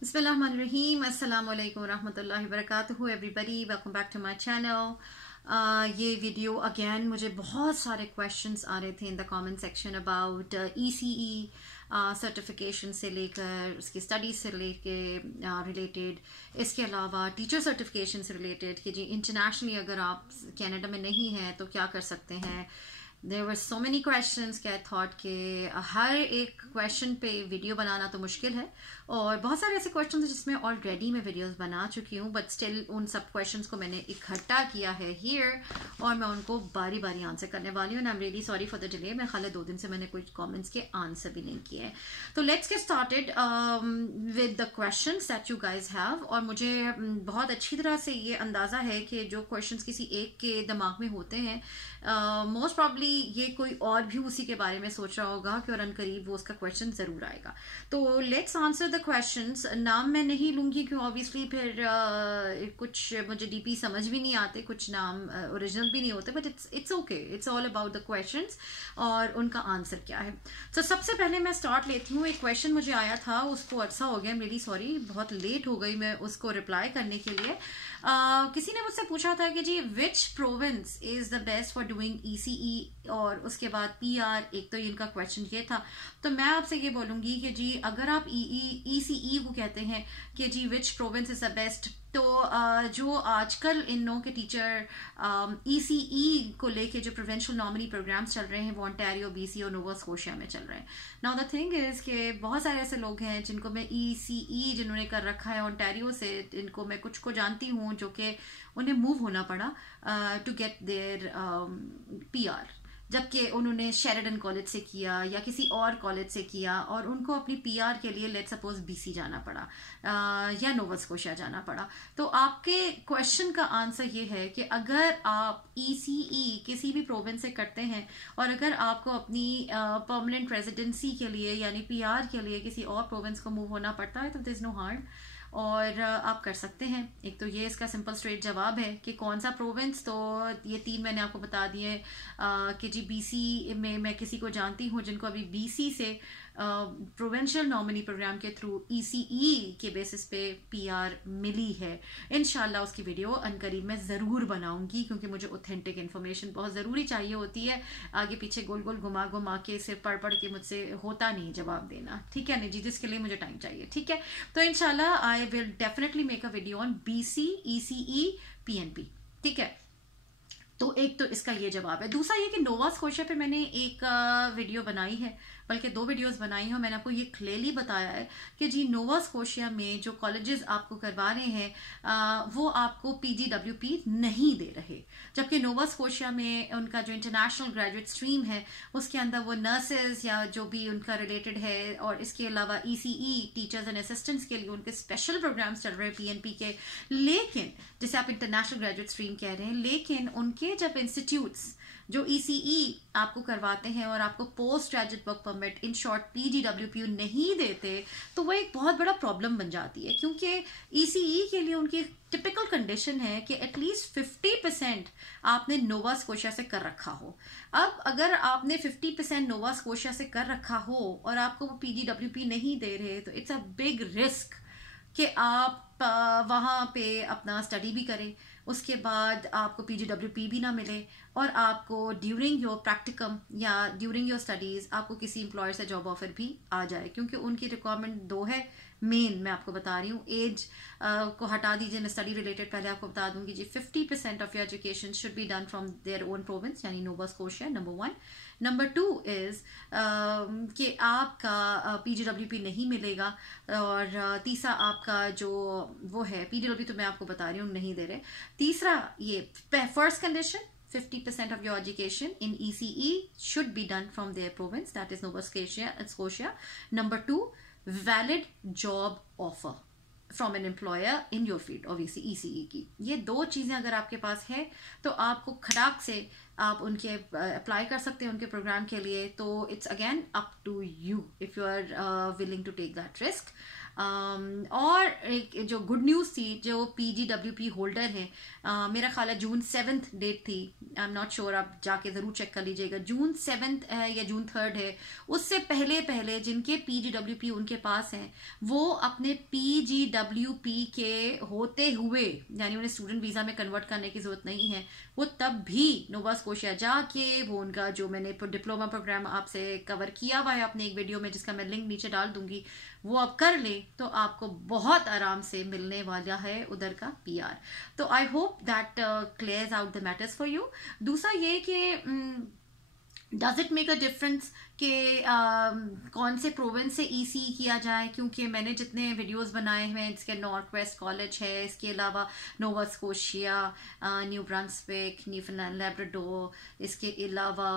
Bismillahirrahmanirrahim. Assalamu alaikum warahmatullahi wabarakatuh everybody. Welcome back to my channel. ये video again मुझे बहुत सारे questions आ रहे थे in the comment section about ECE certification से लेकर उसकी स्टडीज से लेके रिलेटेड, इसके अलावा टीचर सर्टिफिकेशन से रिलेटेड कि जी इंटरनेशनली अगर आप कनाडा में नहीं हैं तो क्या कर सकते हैं. There were so many questions कि I thought कि हर एक क्वेश्चन पे वीडियो बनाना तो मुश्किल है और बहुत सारे ऐसे क्वेश्चंस हैं जिसमें ऑलरेडी मैं वीडियोस बना चुकी हूँ, बट स्टिल उन सब क्वेश्चंस को मैंने इकट्ठा किया है हियर और मैं उनको बारी बारी आंसर करने वाली हूँ. I am really sorry for the delay. मैं खाली 2 दिन से मैंने कुछ कमेंट्स के आंसर भी नहीं किए. तो let's get started with the questions that you guys have. और मुझे बहुत अच्छी तरह से ये अंदाजा है कि जो क्वेश्चंस किसी एक के दिमाग में होते हैं मोस्ट प्रॉब्ली ये कोई और भी उसी के बारे में सोच रहा होगा कि और अनकरीब वो उसका क्वेश्चन जरूर आएगा. तो लेट्स आंसर द क्वेश्चंस. नाम मैं नहीं लूंगी क्यों ऑब्वियसली फिर कुछ मुझे डीपी समझ भी नहीं आते, कुछ नाम ओरिजिनल भी नहीं होते, but it's okay. It's all about the questions और उनका आंसर क्या है. तो सबसे पहले मैं स्टार्ट लेती हूँ. एक क्वेश्चन मुझे आया था, उसको अर्सा हो गया, मेरी सॉरी बहुत लेट हो गई मैं उसको रिप्लाई करने के लिए. किसी ने मुझसे पूछा था कि जी which province is the best for doing ECE और उसके बाद PR. एक तो इनका क्वेश्चन ये था. तो मैं आपसे ये बोलूंगी कि जी अगर आप ECE को कहते हैं कि जी which province is the best, तो जो आजकल इन लोगों के टीचर ECE को लेके जो प्रोविंशियल नॉमिनी प्रोग्राम्स चल रहे हैं वो ओंटारियो, BC और नोवा स्कोशिया में चल रहे हैं. नाउ द थिंग इज कि बहुत सारे ऐसे लोग हैं जिनको मैं ECE जिन्होंने कर रखा है ओंटारियो से, इनको मैं कुछ को जानती हूँ जो कि उन्हें मूव होना पड़ा टू गेट देयर PR, जबकि उन्होंने शेरिडन कॉलेज से किया या किसी और कॉलेज से किया और उनको अपनी PR के लिए लेट्स सपोज BC जाना पड़ा या नोवा स्कोशिया जाना पड़ा. तो आपके क्वेश्चन का आंसर ये है कि अगर आप ECE किसी भी प्रोविंस से करते हैं और अगर आपको अपनी परमानेंट रेजिडेंसी के लिए यानी PR के लिए किसी और प्रोविंस को मूव होना पड़ता है तो देयर इज नो हार्म और आप कर सकते हैं. एक तो ये इसका सिंपल स्ट्रेट जवाब है कि कौन सा प्रोविंस. तो ये 3 मैंने आपको बता दिए कि जी BC में मैं किसी को जानती हूँ जिनको अभी BC से प्रोविंशियल नॉमिनी प्रोग्राम के थ्रू ECE के बेसिस पे PR मिली है. इंशाल्लाह उसकी वीडियो अनकरीब मैं ज़रूर बनाऊंगी क्योंकि मुझे ऑथेंटिक इन्फॉर्मेशन बहुत ज़रूरी चाहिए होती है. आगे पीछे गोल गोल घुमा घुमा के सिर्फ पढ़ पढ़ के मुझसे होता नहीं जवाब देना. ठीक है नहीं जी, जिसके लिए मुझे टाइम चाहिए. ठीक है, तो इंशाल्लाह I will definitely make a video on BC, ECE, PNP. ठीक है, तो एक तो इसका ये जवाब है. दूसरा ये कि नोवा स्कोशिया पे मैंने एक वीडियो बनाई है, बल्कि 2 वीडियोस बनाई हैं. मैंने आपको ये क्लियरली बताया है कि जी नोवा स्कोशिया में जो कॉलेजेस आपको करवा रहे हैं वो आपको PGWP नहीं दे रहे, जबकि नोवा स्कोशिया में उनका जो इंटरनेशनल ग्रेजुएट स्ट्रीम है उसके अंदर वो नर्सेज या जो भी उनका रिलेटेड है और इसके अलावा ECE टीचर्स एंड असिस्टेंट्स के लिए उनके स्पेशल प्रोग्राम्स चल रहे हैं PNP के. लेकिन जैसे आप इंटरनेशनल ग्रेजुएट स्ट्रीम कह रहे हैं, लेकिन उनके जब इंस्टीट्यूट्स जो ECE आपको करवाते हैं और आपको post graduate work permit in short PGWP नहीं देते तो वो एक बहुत बड़ा प्रॉब्लम बन जाती है, क्योंकि ECE के लिए उनकी टिपिकल कंडीशन है कि एटलीस्ट 50% आपने नोवा स्कोशिया से कर रखा हो. अब अगर आपने 50% नोवा स्कोशिया से कर रखा हो और आपको वो PGWP नहीं दे रहे तो इट्स अ बिग रिस्क कि आप वहाँ पे अपना स्टडी भी करें, उसके बाद आपको PGWP भी ना मिले और आपको ड्यूरिंग योर प्रैक्टिकम या ड्यूरिंग योर स्टडीज आपको किसी एम्प्लॉयर से जॉब ऑफर भी आ जाए, क्योंकि उनकी रिक्वायरमेंट 2 है मेन. मैं आपको बता रही हूँ, एज को हटा दीजिए, मैं स्टडी रिलेटेड पहले आपको बता दूंगी जी 50% of your education should be done from their own province यानी Nova Scotia, number 1. Number 2 is कि आपका PGWP नहीं मिलेगा और तीसरा आपका जो वो है PGWP तो मैं आपको बता रही हूँ नहीं दे रहे. तीसरा ये first condition 50% of your education in ECE should be done from their province, that is Nova Scotia. Number 2, valid job offer from an employer in your field, obviously ECE की. ये 2 चीजें अगर आपके पास है तो आपको खटाक से आप उनके अप्लाई कर सकते हैं उनके प्रोग्राम के लिए. तो it's again up to you if you are willing to take that risk. और एक जो गुड न्यूज़ थी, जो PGWP होल्डर है, मेरा ख्याल है June 7 डेट थी, आई एम नॉट श्योर, आप जाके ज़रूर चेक कर लीजिएगा, June 7 है या June 3 है, उससे पहले पहले जिनके PGWP उनके पास हैं, वो अपने PGWP के होते हुए, यानी उन्हें स्टूडेंट वीज़ा में कन्वर्ट करने की ज़रूरत नहीं है, वो तब भी नोवा स्कोशिया जाके वो उनका जो मैंने डिप्लोमा प्रोग्राम आपसे कवर किया हुआ है अपने एक वीडियो में, जिसका मैं लिंक नीचे डाल दूंगी, वो आप कर ले तो आपको बहुत आराम से मिलने वाला है उधर का PR। तो I hope that clears out the matters for you. दूसरा ये कि does it make a difference कि कौन से प्रोविंस से EC किया जाए, क्योंकि मैंने जितने वीडियोस बनाए हैं, इसके नॉर्थ वेस्ट कॉलेज है, इसके अलावा Nova Scotia, new Brunswick, Newfoundland, Labrador, इसके अलावा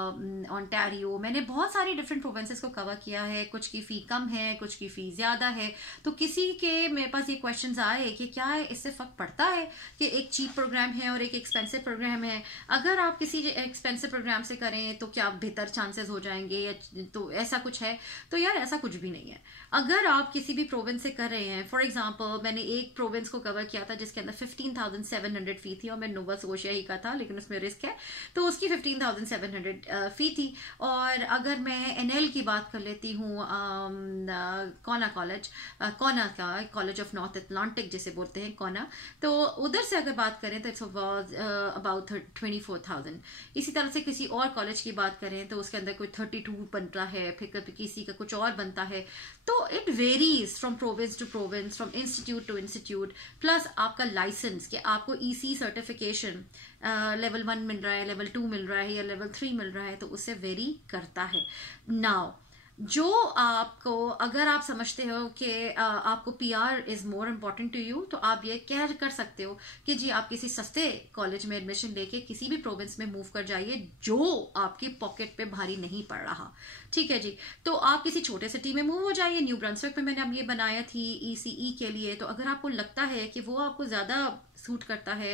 ओंटारियो, मैंने बहुत सारी डिफरेंट प्रोविंसेस को कवर किया है, कुछ की फ़ी कम है, कुछ की फ़ी ज़्यादा है। तो किसी के मेरे पास ये क्वेश्चन आए कि क्या इससे फ़र्क पड़ता है कि एक चीप प्रोग्राम है और एक एक्सपेंसिव प्रोग्राम है, अगर आप किसी एक्सपेंसिव प्रोग्राम से करें तो क्या बेहतर चांसेस हो जाएंगे, या तो ऐसा कुछ है? तो यार ऐसा कुछ भी नहीं है। अगर आप किसी भी प्रोविंस से कर रहे हैं, फॉर एग्जांपल मैंने एक प्रोविंस को कवर किया था जिसके अंदर 15,700 फी थी, और मैं नोवा स्कोशिया ही का था, लेकिन उसमें रिस्क है, तो उसकी 15,700 फी थी। और अगर मैं NL की बात कर लेती हूँ, कोना कॉलेज, कोना का कॉलेज ऑफ नॉर्थ अटलांटिक जिसे बोलते हैं कोना, तो उधर से अगर बात करें तो इट्स अबाउट 24,000। इसी तरह से किसी और कॉलेज की बात करें तो उसके अंदर कोई 32 बनता है, फिर किसी का कुछ और बनता है। तो it varies from province to province, from institute to institute, plus आपका लाइसेंस कि आपको EC सर्टिफिकेशन लेवल 1 मिल रहा है, लेवल 2 मिल रहा है या लेवल 3 मिल रहा है, तो उससे वेरी करता है। नाउ जो आपको, अगर आप समझते हो कि आपको PR is more important to you, तो आप ये कह कर सकते हो कि जी आप किसी सस्ते कॉलेज में एडमिशन लेके किसी भी प्रोविंस में मूव कर जाइए जो आपकी पॉकेट पे भारी नहीं पड़ रहा। ठीक है जी, तो आप किसी छोटे सिटी में मूव हो जाइए। न्यू ब्रंसविक में मैंने अब ये बनाया थी ECE के लिए, तो अगर आपको लगता है कि वो आपको ज्यादा सूट करता है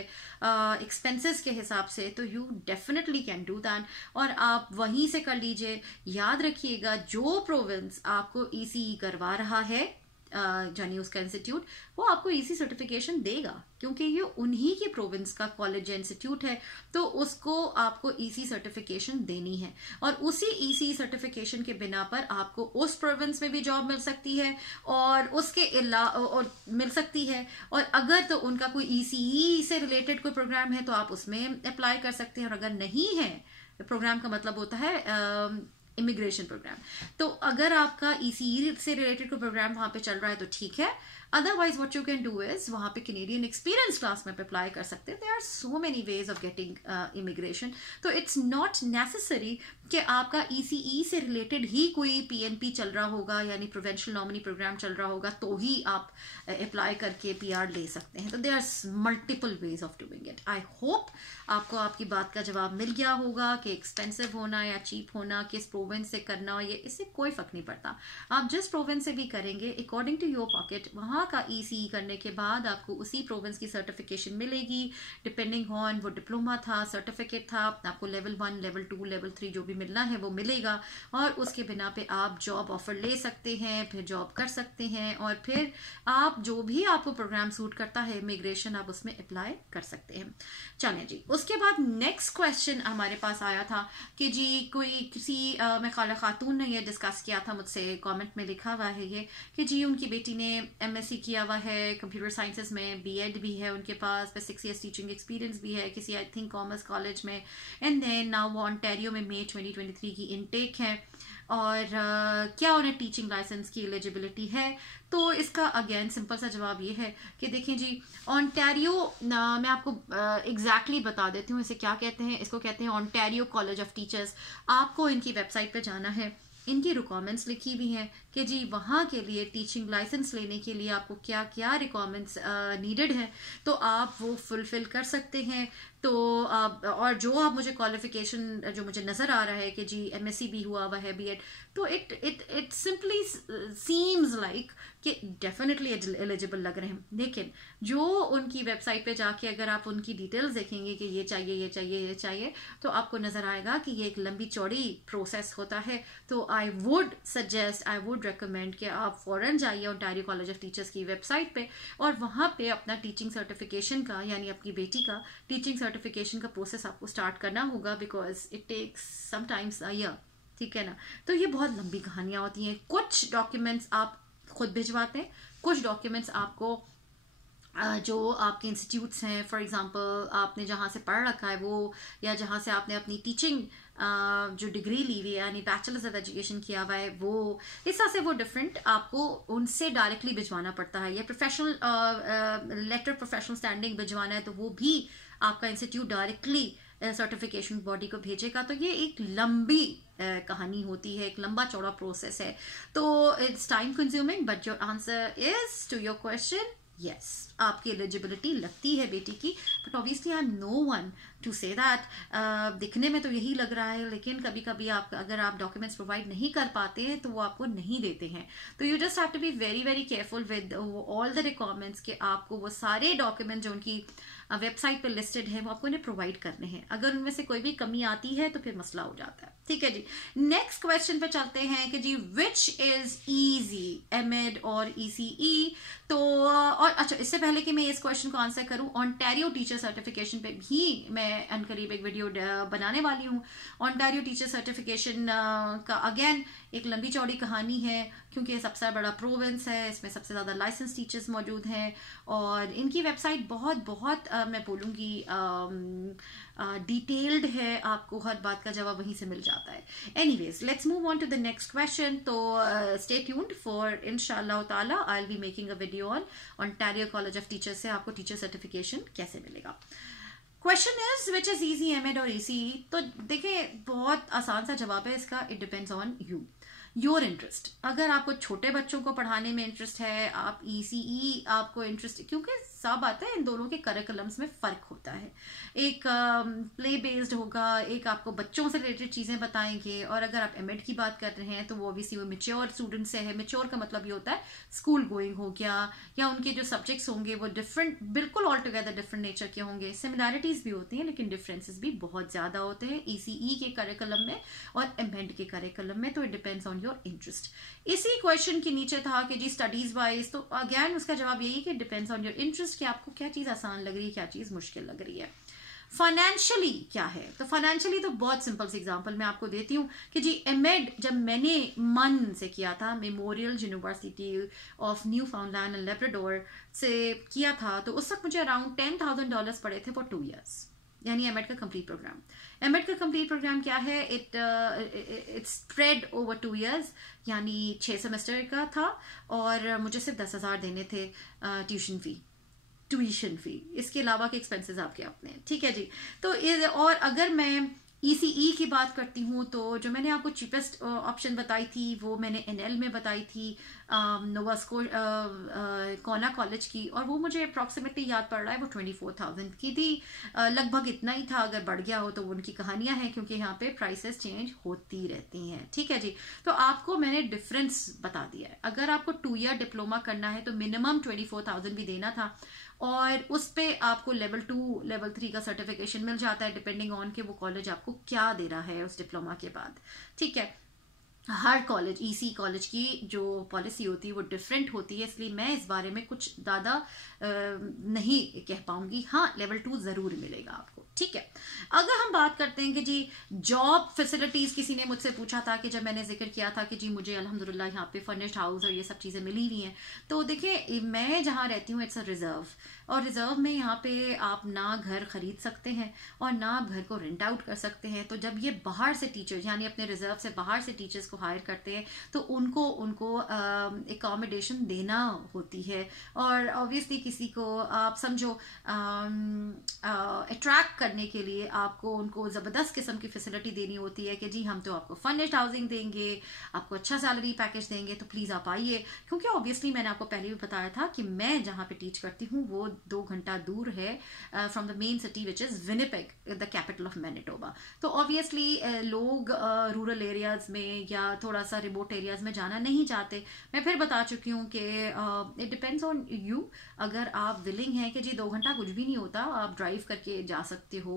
एक्सपेंसेस के हिसाब से, तो you definitely can do that, और आप वहीं से कर लीजिए। याद रखिएगा, जो प्रोविंस आपको ECE करवा रहा है, यानी उसका इंस्टीट्यूट, वो आपको EC सर्टिफिकेशन देगा, क्योंकि ये उन्हीं की प्रोविंस का कॉलेज या इंस्टीट्यूट है, तो उसको आपको EC सर्टिफिकेशन देनी है। और उसी EC सर्टिफिकेशन के बिना पर आपको उस प्रोविंस में भी जॉब मिल सकती है, और उसके और मिल सकती है, और अगर तो उनका कोई ECE से रिलेटेड कोई प्रोग्राम है तो आप उसमें अप्लाई कर सकते हैं, और अगर नहीं है, प्रोग्राम का मतलब होता है इमिग्रेशन प्रोग्राम, तो अगर आपका ECE से रिलेटेड कोई प्रोग्राम वहां पे चल रहा है तो ठीक है। Otherwise what you can do is वहां पे कैनेडियन एक्सपीरियंस क्लास में अप्लाई कर सकते हैं। There are so many ways of getting immigration, तो इट्स नॉट नेसेसरी कि आपका ECE से रिलेटेड ही कोई PNP चल रहा होगा, यानी प्रोविंशियल नॉमिनी प्रोग्राम चल रहा होगा, तो ही आप अप्लाई करके PR ले सकते हैं। तो there are multiple ways of doing it. I hope आपको आपकी बात का जवाब मिल गया होगा कि एक्सपेंसिव होना या चीप होना, किस प्रोविंस से करना, ये इससे कोई फर्क नहीं पड़ता। आप जिस प्रोविंस से भी करेंगे अकॉर्डिंग टू योर पॉकेट, वहां का ECE करने के बाद आपको उसी प्रोविंस की सर्टिफिकेशन मिलेगी, डिपेंडिंग ऑन वो डिप्लोमा था, सर्टिफिकेट था, आपको लेवल 1, लेवल 2, लेवल 3 जो भी मिलना है वो मिलेगा, और उसके बिना पे आप जॉब ऑफर ले सकते हैं, फिर जॉब कर सकते हैं, और फिर आप जो भी आपको प्रोग्राम सूट करता है इमिग्रेशन, आप उसमें अप्लाई कर सकते हैं। चलिए जी, उसके बाद नेक्स्ट क्वेश्चन हमारे पास आया था कि जी कोई किसी मैं खातून ने ये डिस्कस किया था मुझसे, कमेंट में लिखा हुआ है ये कि जी उनकी बेटी ने MSc किया हुआ है कंप्यूटर साइंसेस में, BEd भी है उनके पास, 6 years टीचिंग एक्सपीरियंस भी है किसी आई थिंक कॉमर्स कॉलेज में, एंड देन नाउ वो ओंटारियो में मई 2023 की इनटेक है, और क्या उन्हें टीचिंग लाइसेंस की एलिजिबिलिटी है? तो इसका अगेन सिंपल सा जवाब ये है कि देखें जी, ओंटारियो मैं आपको एग्जैक्टली बता देती हूँ इसे क्या कहते हैं। इसको कहते हैं ओंटारियो कॉलेज ऑफ टीचर्स। आपको इनकी वेबसाइट पे जाना है, इनकी रिक्वायरमेंट्स लिखी हुई हैं कि जी वहाँ के लिए टीचिंग लाइसेंस लेने के लिए आपको क्या क्या रिक्वायरमेंट्स नीडेड है, तो आप वो फुलफिल कर सकते हैं। तो और जो अब मुझे क्वालिफिकेशन जो मुझे नज़र आ रहा है कि जी MSc भी हुआ हुआ है, BEd, तो इट सिंपली सीम्स लाइक कि डेफिनेटली एलिजिबल लग रहे हैं। लेकिन जो उनकी वेबसाइट पे जाके अगर आप उनकी डिटेल्स देखेंगे कि ये चाहिए ये चाहिए ये चाहिए, तो आपको नज़र आएगा कि ये एक लंबी चौड़ी प्रोसेस होता है। तो आई वुड रिकमेंड कि आप फ़ौरन जाइए ओंटारियो कॉलेज ऑफ टीचर्स की वेबसाइट पे और वहाँ पे अपना टीचिंग सर्टिफिकेशन का, यानी अपनी बेटी का टीचिंग सर्टिफिकेशन का प्रोसेस आपको स्टार्ट करना होगा, because it takes sometimes a year. ठीक है ना। तो ये बहुत लंबी कहानियां होती हैं। कुछ डॉक्यूमेंट्स आप खुद भिजवाते हैं, कुछ डॉक्यूमेंट्स आपको जो आपके इंस्टीट्यूट्स हैं, फॉर एग्जांपल आपने जहाँ से पढ़ रखा है वो, या जहाँ से आपने अपनी टीचिंग जो डिग्री ली हुई है यानी बैचलर्स ऑफ एजुकेशन किया हुआ है, वो इस तरह से वो डिफरेंट आपको उनसे डायरेक्टली भिजवाना पड़ता है। या प्रोफेशनल लेटर प्रोफेशनल स्टैंडिंग भिजवाना है तो वो भी आपका इंस्टीट्यूट डायरेक्टली सर्टिफिकेशन बॉडी को भेजेगा। तो ये एक लंबी कहानी होती है, एक लंबा चौड़ा प्रोसेस है। तो it's time consuming, but your answer is to your question, yes, आपकी एलिजिबिलिटी लगती है बेटी की, but obviously I am no one to say that. दिखने में तो यही लग रहा है, लेकिन कभी कभी आप अगर आप डॉक्यूमेंट्स प्रोवाइड नहीं कर पाते हैं तो वो आपको नहीं देते हैं। तो you just have to be very very careful with all the requirements कि आपको वो सारे डॉक्यूमेंट जो उनकी वेबसाइट पे लिस्टेड है वो आपको उन्हें प्रोवाइड करने हैं। अगर उनमें से कोई भी कमी आती है तो फिर मसला हो जाता है। ठीक है जी, नेक्स्ट क्वेश्चन पे चलते हैं कि जी विच इज इजी, एमएड और ECE। तो और अच्छा, इससे पहले कि मैं इस क्वेश्चन को आंसर करूं, ओंटारियो टीचर सर्टिफिकेशन पे भी मैं अनकरीब एक वीडियो बनाने वाली हूं। ओंटारियो टीचर सर्टिफिकेशन का अगेन एक लंबी चौड़ी कहानी है, क्योंकि ये सबसे बड़ा प्रोविंस है, इसमें सबसे ज़्यादा लाइसेंस टीचर्स मौजूद हैं और इनकी वेबसाइट बहुत मैं बोलूँगी डिटेल्ड है, आपको हर बात का जवाब वहीं से मिल जाता है। Anyways, let's move on to the next question. तो स्टे ट्यून्ड फॉर इंशाल्लाह ताला I will be making a video on Ontario College of Teachers से आपको टीचर सर्टिफिकेशन कैसे मिलेगा। Question is which is easy, MEd और ECE। तो देखिए बहुत आसान सा जवाब है इसका, it depends on you, your interest. अगर आपको छोटे बच्चों को पढ़ाने में इंटरेस्ट है, आप ECE आपको इंटरेस्ट, क्योंकि सब बात है इन दोनों के करिकुलम्स में फर्क होता है। एक प्ले बेस्ड होगा, एक आपको बच्चों से रिलेटेड चीजें बताएंगे, और अगर आप एमएड की बात कर रहे हैं तो वो ऑब्वियसली वो मेच्योर स्टूडेंट से है। मेच्योर का मतलब ये होता है स्कूल गोइंग हो गया, या उनके जो सब्जेक्ट्स होंगे वो डिफरेंट, बिल्कुल ऑल टुगेदर डिफरेंट नेचर के होंगे। सिमिलैरिटीज भी होती हैं लेकिन डिफरेंसेस भी बहुत ज्यादा होते हैं ECE के करिकुलम में और एमएड के करिकुलम में। तो it depends on your interest. इसी क्वेश्चन के नीचे था कि जी स्टडीज वाइज, तो अगेन उसका जवाब यही कि डिपेंड्स ऑन योर इंटरेस्ट कि आपको क्या चीज आसान लग रही है, क्या चीज मुश्किल लग रही है। फाइनेंशियली क्या है, तो फाइनेंशियली तो बहुत सिंपल सी एग्जांपल मैं आपको देती हूँ कि जी एमएड जब मैंने मन से किया था, memorial university of new फाउंडलैंड and Labrador से किया था, तो उस वक्त मुझे अराउंड $10,000 पड़े थे फॉर 2 years, यानी एमएड का कंप्लीट प्रोग्राम। एमएड का कंप्लीट प्रोग्राम क्या है, इट्स स्प्रेड ओवर 2 years, यानी 6 सेमेस्टर का था, और मुझे सिर्फ 10,000 देने थे ट्यूशन फी, इसके अलावा के एक्सपेंसेस आपके अपने। ठीक है जी। तो और अगर मैं ECE की बात करती हूँ तो जो मैंने आपको चीपेस्ट ऑप्शन बताई थी वो मैंने NL में बताई थी, नोवा कोना कॉलेज की, और वो मुझे अप्रॉक्सीमेटली याद पड़ रहा है वो 24,000 की थी, लगभग इतना ही था। अगर बढ़ गया हो तो उनकी कहानियां हैं, क्योंकि यहाँ पे प्राइसेस चेंज होती रहती हैं। ठीक है जी। तो आपको मैंने डिफरेंस बता दिया है। अगर आपको 2 year डिप्लोमा करना है तो मिनिमम 24,000 भी देना था, और उस पे आपको लेवल 2 लेवल 3 का सर्टिफिकेशन मिल जाता है, डिपेंडिंग ऑन कि वो कॉलेज आपको क्या दे रहा है उस डिप्लोमा के बाद। ठीक है। हर कॉलेज, EC कॉलेज की जो पॉलिसी होती है वो डिफरेंट होती है, इसलिए मैं इस बारे में कुछ ज़्यादा नहीं कह पाऊंगी। हाँ, लेवल 2 जरूर मिलेगा आपको। ठीक है। अगर हम बात करते हैं कि जी जॉब फैसिलिटीज, किसी ने मुझसे पूछा था कि जब मैंने जिक्र किया था कि जी मुझे अल्हम्दुलिल्लाह यहाँ पे फर्निश्ड हाउस और ये सब चीज़ें मिली हुई हैं, तो देखिए मैं जहाँ रहती हूँ इट्स अ रिजर्व, और रिजर्व में यहाँ पे आप ना घर खरीद सकते हैं और ना आप घर को रेंट आउट कर सकते हैं। तो जब ये बाहर से टीचर्स, यानी अपने रिजर्व से बाहर से टीचर्स को हायर करते हैं, तो उनको एकोमोडेशन देना होती है, और ऑब्वियसली किसी को आप समझो अट्रैक्ट करने के लिए आपको उनको ज़बरदस्त किस्म की फैसिलिटी देनी होती है कि जी हम तो आपको फर्निश्ड हाउसिंग देंगे, आपको अच्छा सैलरी पैकेज देंगे, तो प्लीज़ आप आइए। क्योंकि ऑब्वियसली मैंने आपको पहले भी बताया था कि मैं जहाँ पे टीच करती हूँ वो 2 घंटा दूर है from the main city which is Winnipeg, the capital of Manitoba. तो ऑब्वियसली लोग रूरल एरियाज में या थोड़ा सा रिमोट एरियाज में जाना नहीं चाहते। मैं फिर बता चुकी हूँ कि इट डिपेंड्स ऑन यू। अगर आप विलिंग हैं कि जी 2 घंटा कुछ भी नहीं होता, आप ड्राइव करके जा सकते हो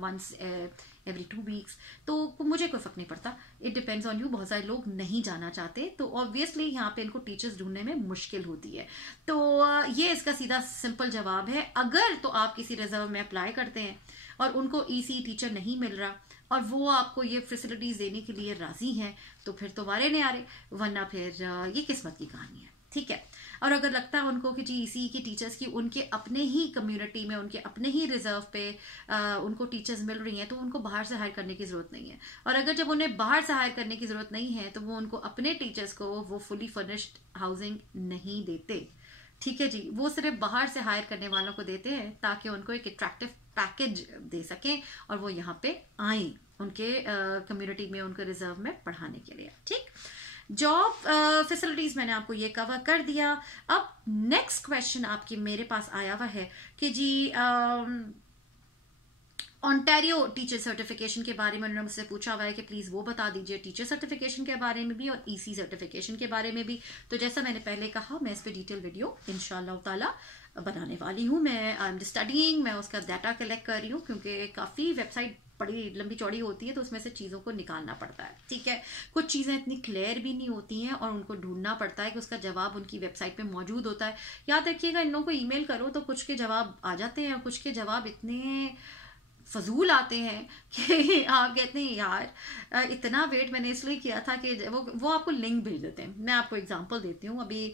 वंस एवरी 2 वीक्स, तो मुझे कोई फर्क नहीं पड़ता। It depends on you. बहुत सारे लोग नहीं जाना चाहते, तो ऑब्वियसली यहाँ पे इनको टीचर्स ढूंढने में मुश्किल होती है। तो ये इसका सीधा सिंपल जवाब है। अगर तो आप किसी रिजर्व में अप्लाई करते हैं और उनको ईसी टीचर नहीं मिल रहा और वो आपको ये फैसिलिटीज देने के लिए राजी हैं, तो फिर तो वारे नहीं आ रहे, वरना फिर ये किस्मत की कहानी है। ठीक है। और अगर लगता है उनको कि जी इसी की टीचर्स की उनके अपने ही कम्युनिटी में, उनके अपने ही रिजर्व पे उनको टीचर्स मिल रही हैं, तो उनको बाहर से हायर करने की जरूरत नहीं है। और अगर जब उन्हें बाहर से हायर करने की जरूरत नहीं है, तो वो उनको अपने टीचर्स को वो फुली फर्निश्ड हाउसिंग नहीं देते। ठीक है जी, वो सिर्फ बाहर से हायर करने वालों को देते हैं ताकि उनको एक अट्रैक्टिव पैकेज दे सकें और वो यहाँ पे आए उनके कम्युनिटी में, उनके रिजर्व में पढ़ाने के लिए। ठीक, जॉब फैसिलिटीज मैंने आपको ये कवर कर दिया। अब नेक्स्ट क्वेश्चन आपके मेरे पास आया हुआ है कि जी ऑन्टेरियो टीचर सर्टिफिकेशन के बारे में उन्होंने मुझसे पूछा हुआ है कि प्लीज वो बता दीजिए, टीचर सर्टिफिकेशन के बारे में भी और ईसी सर्टिफिकेशन के बारे में भी। तो जैसा मैंने पहले कहा, मैं इस पे डिटेल वीडियो इंशाल्लाह ताला बनाने वाली हूँ। मैं आई एम स्टडीइंग, मैं उसका डाटा कलेक्ट कर रही हूँ, क्योंकि काफी वेबसाइट बड़ी लंबी चौड़ी होती है, तो उसमें से चीज़ों को निकालना पड़ता है। ठीक है, कुछ चीज़ें इतनी क्लियर भी नहीं होती हैं और उनको ढूंढना पड़ता है कि उसका जवाब उनकी वेबसाइट पे मौजूद होता है। याद रखिएगा, इन लोगों को ईमेल करो तो कुछ के जवाब आ जाते हैं और कुछ के जवाब इतने फजूल आते हैं कि आप कहते हैं यार इतना वेट मैंने इसलिए किया था कि वो आपको लिंक भेज देते हैं। मैं आपको एग्जांपल देती हूँ। अभी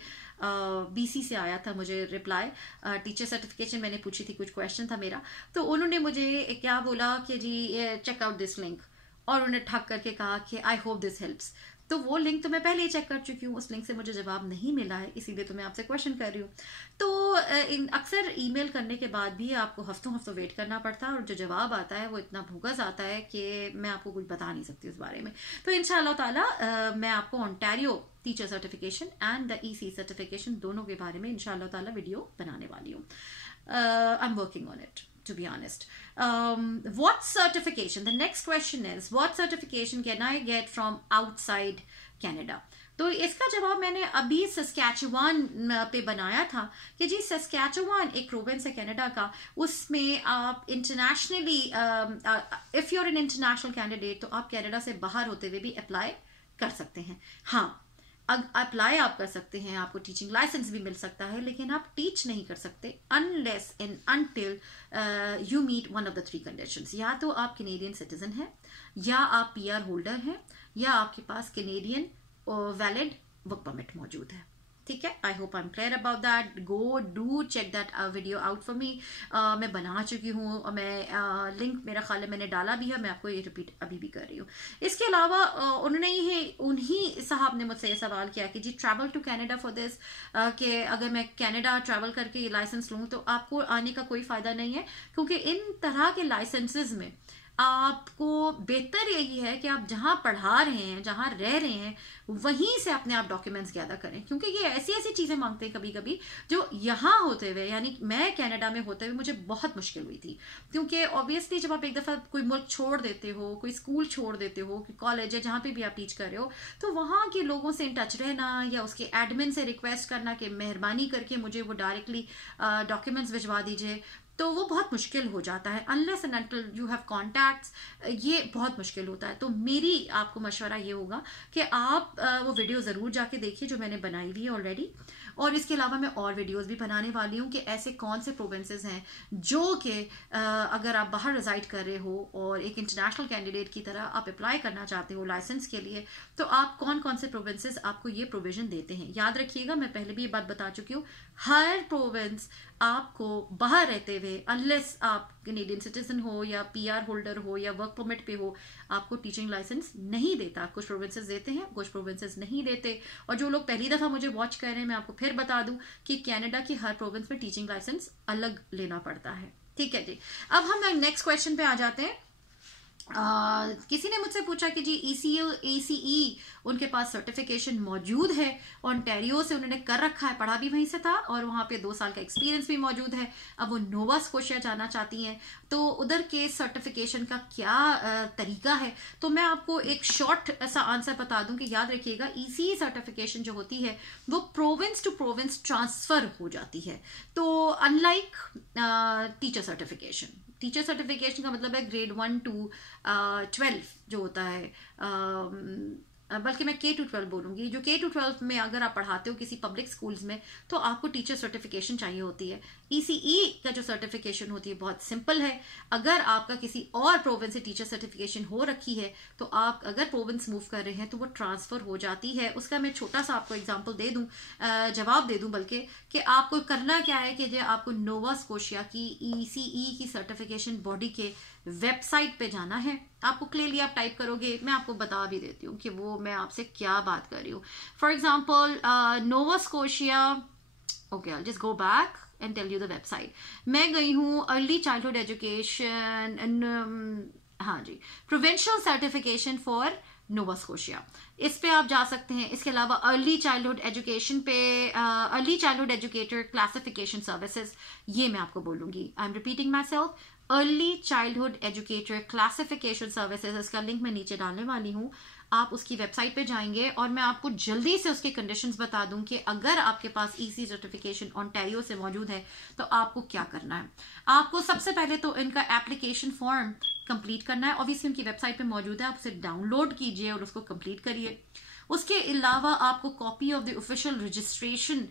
बीसी से आया था मुझे रिप्लाई, टीचर सर्टिफिकेशन मैंने पूछी थी, कुछ क्वेश्चन था मेरा, तो उन्होंने मुझे क्या बोला कि जी चेक आउट दिस लिंक, और उन्हें ठग करके कहा कि आई होप दिस हेल्प्स। तो वो लिंक तो मैं पहले ही चेक कर चुकी हूँ, उस लिंक से मुझे जवाब नहीं मिला है, इसीलिए तो मैं आपसे क्वेश्चन कर रही हूँ। तो अक्सर ईमेल करने के बाद भी आपको हफ्तों हफ्तों वेट करना पड़ता है और जो जवाब आता है वो इतना भूगस आता है कि मैं आपको कुछ बता नहीं सकती उस बारे में। तो इंशाल्लाह ताला मैं आपको Ontario teacher certification and the EC certification दोनों के बारे में इंशाल्लाह ताला वीडियो बनाने वाली हूँ। I am working on it, to be honest. What certification? The next question is, what certification can I get from outside Canada? तो इसका जवाब मैंने अभी सस्कैचुआन पे बनाया था कि जी सस्कैचुआन एक प्रोविंस है कनाडा का, उसमें आप internationally if you are an international candidate तो आप कनाडा से बाहर होते हुए भी अप्लाई कर सकते हैं। हाँ, अप्लाई आप कर सकते हैं, आपको टीचिंग लाइसेंस भी मिल सकता है, लेकिन आप टीच नहीं कर सकते unless and until you meet one of the 3 conditions. या तो आप कैनेडियन सिटीजन हैं, या आप पीआर होल्डर हैं, या आपके पास कैनेडियन वैलिड वर्क परमिट मौजूद है। ठीक है, I hope I am clear about that. Go do check that video out for me. मैं बना चुकी हूँ और मैं लिंक मेरा ख्याल है मैंने डाला भी है, मैं आपको ये रिपीट अभी भी कर रही हूँ। इसके अलावा उन्हीं साहब ने मुझसे ये सवाल किया कि जी travel to Canada for this, कि अगर मैं कनाडा ट्रैवल करके ये लाइसेंस लूँ तो आपको आने का कोई फायदा नहीं है, क्योंकि इन तरह के लाइसेंसेज में आपको बेहतर यही है कि आप जहां पढ़ा रहे हैं, जहां रह रहे हैं, वहीं से अपने आप डॉक्यूमेंट्स गैदर करें, क्योंकि ये ऐसी ऐसी चीजें मांगते हैं कभी कभी जो यहाँ होते हुए, यानी मैं कनाडा में होते हुए मुझे बहुत मुश्किल हुई थी। क्योंकि ऑब्वियसली जब आप एक दफा कोई मुल्क छोड़ देते हो, कोई स्कूल छोड़ देते हो, कोई कॉलेज है जहां पे भी आप टीच कर रहे हो, तो वहां के लोगों से इन टच रहना या उसके एडमिन से रिक्वेस्ट करना कि मेहरबानी करके मुझे वो डायरेक्टली डॉक्यूमेंट्स भिजवा दीजिए, तो वो बहुत मुश्किल हो जाता है। Unless and until you have contacts, ये बहुत मुश्किल होता है। तो मेरी आपको मशवरा ये होगा कि आप वो वीडियो ज़रूर जाके देखिए जो मैंने बनाई हुई है ऑलरेडी, और इसके अलावा मैं और वीडियोस भी बनाने वाली हूँ कि ऐसे कौन से प्रोविंसेस हैं जो कि अगर आप बाहर रिजाइड कर रहे हो और एक इंटरनेशनल कैंडिडेट की तरह आप अप्लाई करना चाहते हो लाइसेंस के लिए, तो आप कौन कौन से प्रोविंसेस आपको ये प्रोविजन देते हैं। याद रखिएगा, मैं पहले भी ये बात बता चुकी हूँ, हर प्रोविंस आपको बाहर रहते हुए, अनलेस आप कैनेडियन सिटीजन हो या पीआर होल्डर हो या वर्क परमिट पे हो, आपको टीचिंग लाइसेंस नहीं देता। कुछ प्रोविंसेस देते हैं, कुछ प्रोविंसेस नहीं देते। और जो लोग पहली दफा मुझे वॉच कर रहे हैं, मैं आपको फिर बता दूं कि कनाडा की हर प्रोविंस में टीचिंग लाइसेंस अलग लेना पड़ता है। ठीक है जी, अब हम नेक्स्ट क्वेश्चन पे आ जाते हैं किसी ने मुझसे पूछा कि जी ECE उनके पास सर्टिफिकेशन मौजूद है, ओंटारियो से उन्होंने कर रखा है, पढ़ा भी वहीं से था और वहाँ पे 2 साल का एक्सपीरियंस भी मौजूद है। अब वो नोवा स्कोशिया जाना चाहती हैं, तो उधर के सर्टिफिकेशन का क्या तरीका है। तो मैं आपको एक शॉर्ट ऐसा आंसर बता दूं कि याद रखिएगा, ECE सर्टिफिकेशन जो होती है वो प्रोविंस टू प्रोविंस ट्रांसफर हो जाती है। तो अनलाइक टीचर सर्टिफिकेशन का मतलब है ग्रेड 1 to 12 जो होता है, बल्कि मैं K to 12 बोलूंगी। जो K to 12 में अगर आप पढ़ाते हो किसी पब्लिक स्कूल्स में तो आपको टीचर सर्टिफिकेशन चाहिए होती है। ECE का जो सर्टिफिकेशन होती है बहुत सिंपल है। अगर आपका किसी और प्रोविंस से टीचर सर्टिफिकेशन हो रखी है तो आप अगर प्रोविंस मूव कर रहे हैं तो वो ट्रांसफर हो जाती है। उसका मैं छोटा सा आपको एग्जांपल दे दूं, जवाब दे दूं बल्कि, कि आपको करना क्या है कि जो आपको नोवा स्कोशिया की ECE की सर्टिफिकेशन बॉडी के वेबसाइट पे जाना है। आपको क्लियरली आप टाइप करोगे, मैं आपको बता भी देती हूँ कि वो मैं आपसे क्या बात कर रही हूँ। For example Nova Scotia, okay I just go back and tell you the website. मैं गई हूँ अर्ली चाइल्डहुड एजुकेशन, हाँ जी, provincial certification for Nova Scotia, इस पे आप जा सकते हैं। इसके अलावा अर्ली चाइल्डहुड एजुकेशन पे early childhood educator classification services, ये मैं आपको बोलूंगी, I am repeating myself, early childhood educator classification services, इसका लिंक मैं नीचे डालने वाली हूँ। आप उसकी वेबसाइट पे जाएंगे और मैं आपको जल्दी से उसके कंडीशंस बता दूं कि अगर आपके पास ECE सर्टिफिकेशन ओंटारियो से मौजूद है तो आपको क्या करना है। आपको सबसे पहले तो इनका एप्लीकेशन फॉर्म कंप्लीट करना है, ऑब्वियसली उनकी वेबसाइट पे मौजूद है, आप उसे डाउनलोड कीजिए और उसको कंप्लीट करिए। उसके अलावा आपको copy of the official registration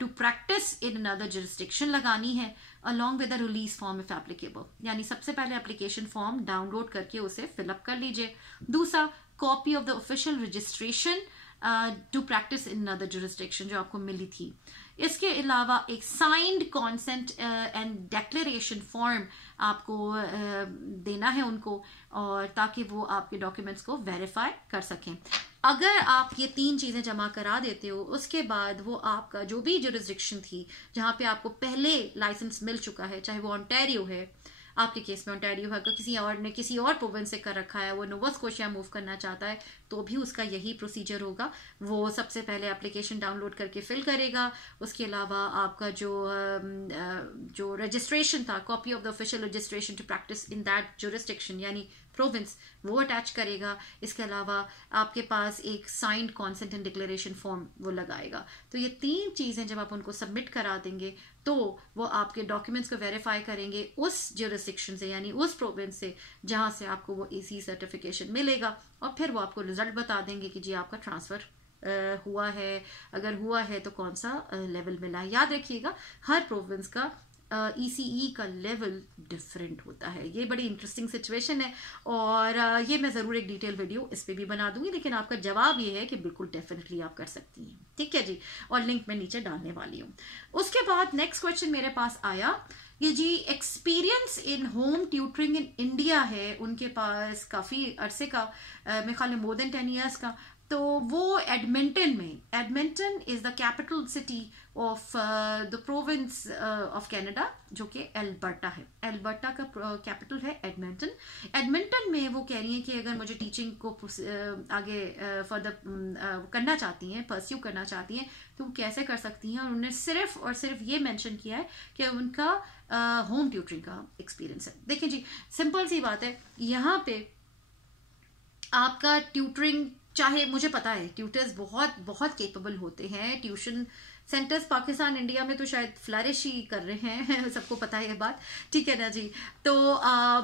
to practise in another jurisdiction लगानी है, along with the release form if applicable. यानी सबसे पहले एप्लीकेशन फॉर्म डाउनलोड करके उसे फिलअप कर लीजिए। दूसरा, copy of the official registration to practise in another jurisdiction जो आपको मिली थी। इसके अलावा एक signed consent and declaration form आपको देना है उनको, और ताकि वो आपके डॉक्यूमेंट्स को वेरीफाई कर सकें। अगर आप ये 3 चीजें जमा करा देते हो, उसके बाद वो आपका जो भी जुरिस्डिक्शन थी जहां पे आपको पहले लाइसेंस मिल चुका है, चाहे वो ओंटारियो है, आपके केस में ओंटारियो है, अगर किसी और ने किसी और प्रोविंस से कर रखा है, वो नोवा स्कोशिया मूव करना चाहता है तो भी उसका यही प्रोसीजर होगा। वो सबसे पहले एप्लीकेशन डाउनलोड करके फिल करेगा। उसके अलावा आपका जो रजिस्ट्रेशन था, copy of the official registration to practise in that jurisdiction यानी प्रोविंस, वो अटैच करेगा। इसके अलावा आपके पास एक signed consent and declaration form वो लगाएगा। तो ये 3 चीजें जब आप उनको सबमिट करा देंगे तो वो आपके डॉक्यूमेंट्स को वेरीफाई करेंगे उस जुरिस्डिक्शन से यानी उस प्रोविंस से जहां से आपको वो ECE सर्टिफिकेशन मिलेगा, और फिर वो आपको रिजल्ट बता देंगे कि जी आपका ट्रांसफर हुआ है, अगर हुआ है तो कौन सा लेवल मिला है। याद रखिएगा हर प्रोविंस का ECE का लेवल डिफरेंट होता है। ये बड़ी इंटरेस्टिंग सिचुएशन है और ये मैं जरूर एक डिटेल वीडियो इस पे भी बना दूंगी, लेकिन आपका जवाब ये है कि बिल्कुल डेफिनेटली आप कर सकती हैं। ठीक है जी, और लिंक मैं नीचे डालने वाली हूँ। उसके बाद नेक्स्ट क्वेश्चन मेरे पास आया, ये जी experience in home tutoring in India है उनके पास काफी अरसे का, मेरे ख्याल में मोर देन 10 ईयर्स का। तो वो एडमिंटन में, Edmonton is the capital city of the province of Canada जो कि एल्बर्टा है। एल्बर्टा का कैपिटल है एडमिंटन। एडमिंटन में वो कह रही हैं कि अगर मुझे टीचिंग को आगे फर्दर करना चाहती हैं, परस्यू करना चाहती हैं तो वो कैसे कर सकती हैं। और उन्होंने सिर्फ और सिर्फ ये मेंशन किया है कि उनका होम ट्यूटरिंग का एक्सपीरियंस है। देखिए जी, सिंपल सी बात है, यहाँ पे आपका ट्यूटरिंग, चाहे मुझे पता है ट्यूटर्स बहुत बहुत केपेबल होते हैं, ट्यूशन सेंटर्स पाकिस्तान इंडिया में तो शायद फ्लरिश ही कर रहे हैं सबको पता है ये बात, ठीक है ना जी। तो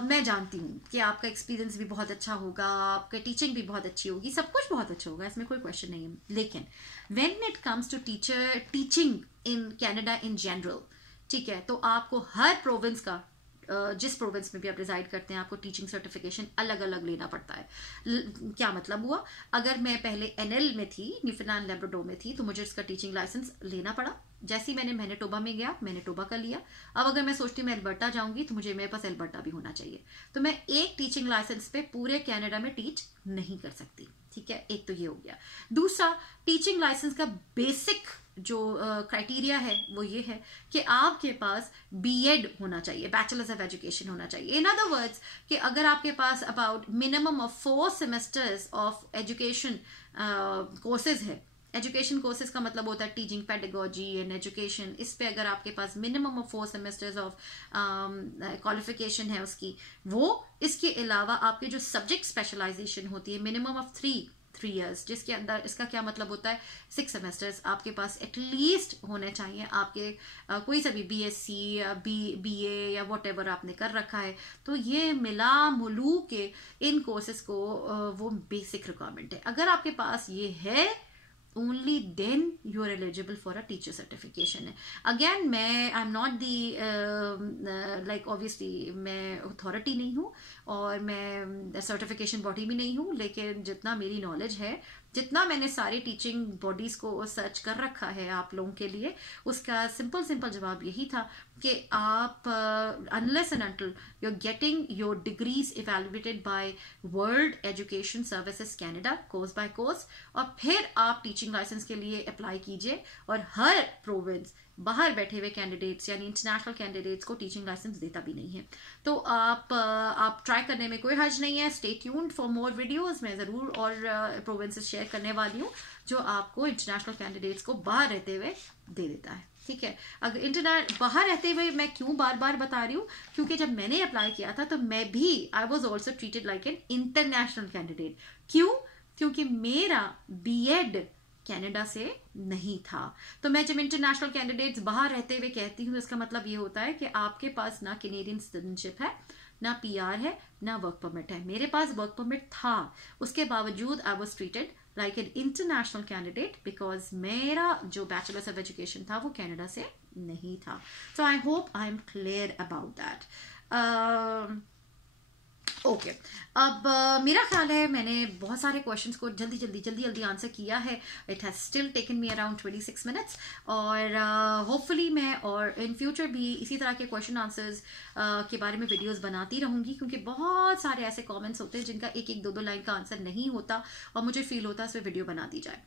मैं जानती हूँ कि आपका एक्सपीरियंस भी बहुत अच्छा होगा, आपका टीचिंग भी बहुत अच्छी होगी, सब कुछ बहुत अच्छा होगा, इसमें कोई क्वेश्चन नहीं है। लेकिन when it comes to teaching in Canada in general, ठीक है, तो आपको हर प्रोविंस का, जिस प्रोविंस में भी आप रिजाइड करते हैं, आपको टीचिंग सर्टिफिकेशन अलग अलग लेना पड़ता है। क्या मतलब हुआ, अगर मैं पहले NL में थी, न्यूफाउंडलैंड लैब्राडोर में थी, तो मुझे इसका टीचिंग लाइसेंस लेना पड़ा। जैसे ही मैंने मैनिटोबा में गया, मैनिटोबा का लिया। अब अगर मैं सोचती हूँ मैं एल्बर्टा जाऊंगी तो मुझे मेरे पास एल्बर्टा भी होना चाहिए। तो मैं एक टीचिंग लाइसेंस पे पूरे कनाडा में टीच नहीं कर सकती, ठीक है, एक तो ये हो गया। दूसरा, टीचिंग लाइसेंस का बेसिक जो क्राइटेरिया है वो ये है कि आपके पास बीएड होना चाहिए, बैचलर्स ऑफ एजुकेशन होना चाहिए। इन अदर वर्ड्स कि अगर आपके पास about minimum of 4 semesters of education courses है, एजुकेशन कोर्सेज का मतलब होता है टीचिंग, पेडागोजी एंड एजुकेशन, इस पे अगर आपके पास minimum of 4 semesters of qualification है उसकी, वो इसके अलावा आपके जो सब्जेक्ट स्पेशलाइजेशन होती है मिनिमम ऑफ 3 years, जिसके अंदर इसका क्या मतलब होता है 6 सेमेस्टर्स आपके पास एटलीस्ट होने चाहिए। आपके कोई सा भी बीएससी या बीए या व्हाटएवर आपने कर रखा है, तो ये मिला मुलू के इन कोर्सेज को वो बेसिक रिक्वायरमेंट है। अगर आपके पास ये है only then you are eligible for a teacher certification है। Again मैं I'm not the like obviously मैं authority नहीं हूँ और मैं certification body भी नहीं हूँ, लेकिन जितना मेरी knowledge है, जितना मैंने सारी टीचिंग बॉडीज को सर्च कर रखा है आप लोगों के लिए, उसका सिंपल जवाब यही था कि आप unless and until you are getting your degrees evaluated by World Education Services Canada course by course, और फिर आप टीचिंग लाइसेंस के लिए अप्लाई कीजिए। और हर प्रोविंस बाहर बैठे हुए कैंडिडेट्स यानी इंटरनेशनल कैंडिडेट्स को टीचिंग लाइसेंस देता भी नहीं है। तो आप ट्राई करने में कोई हर्ज नहीं है। Stay tuned for more videos, मैं ज़रूर और प्रोविंसेस शेयर करने वाली हूँ जो आपको इंटरनेशनल कैंडिडेट्स को बाहर रहते हुए दे देता है। ठीक है, अगर इंटरनेट बाहर रहते हुए मैं क्यों बार बार बता रही हूँ, क्योंकि जब मैंने अप्लाई किया था तो मैं भी I was also treated like an international candidate. क्यों? क्योंकि मेरा बीएड कनाडा से नहीं था। तो मैं जब इंटरनेशनल कैंडिडेट्स बाहर रहते हुए कहती हूँ, इसका मतलब ये होता है कि आपके पास ना कैनेडियन सिटीजनशिप है, ना पीआर है, ना वर्क परमिट है। मेरे पास वर्क परमिट था, उसके बावजूद I was treated like an international candidate because मेरा जो बैचलर्स ऑफ एजुकेशन था वो कनाडा से नहीं था। So I hope I am clear about that. Okay, अब मेरा ख्याल है मैंने बहुत सारे क्वेश्चंस को जल्दी आंसर किया है। It has still taken me around 26 minutes, और होपफुली मैं और इन फ्यूचर भी इसी तरह के क्वेश्चन आंसर्स के बारे में वीडियोस बनाती रहूंगी, क्योंकि बहुत सारे ऐसे कमेंट्स होते हैं जिनका एक दो लाइन का आंसर नहीं होता और मुझे फील होता है इस पर वीडियो बना दी जाए।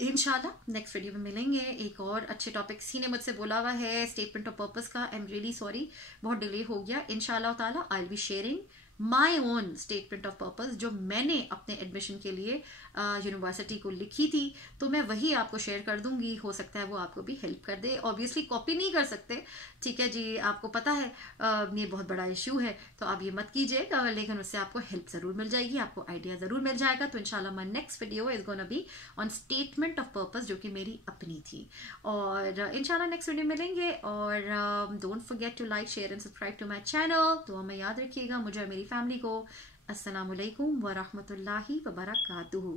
इंशाल्लाह नेक्स्ट वीडियो में मिलेंगे एक और अच्छे टॉपिक। किसी ने मुझसे बोला हुआ है स्टेटमेंट ऑफ पर्पस का, आई एम रियली सॉरी, बहुत डिले हो गया। इंशाल्लाह ताला I will be sharing my own statement of purpose जो मैंने अपने एडमिशन के लिए यूनिवर्सिटी को लिखी थी, तो मैं वही आपको शेयर कर दूंगी। हो सकता है वो आपको भी हेल्प कर दे। ऑब्वियसली कॉपी नहीं कर सकते, ठीक है जी, आपको पता है ये बहुत बड़ा इश्यू है, तो आप ये मत कीजिएगा, लेकिन उससे आपको हेल्प जरूर मिल जाएगी, आपको आइडिया जरूर मिल जाएगा। तो इंशाल्लाह my next video is gonna be on statement of purpose, जो कि मेरी अपनी थी। और इंशाल्लाह नेक्स्ट वीडियो मिलेंगे। और don't forget to like, share and subscribe to my channel. तो हमें याद रखिएगा, मुझे और मेरी फैमिली को। अस्सलामुअलैकुम व रहमतुल्लाहि व बरकातुहू।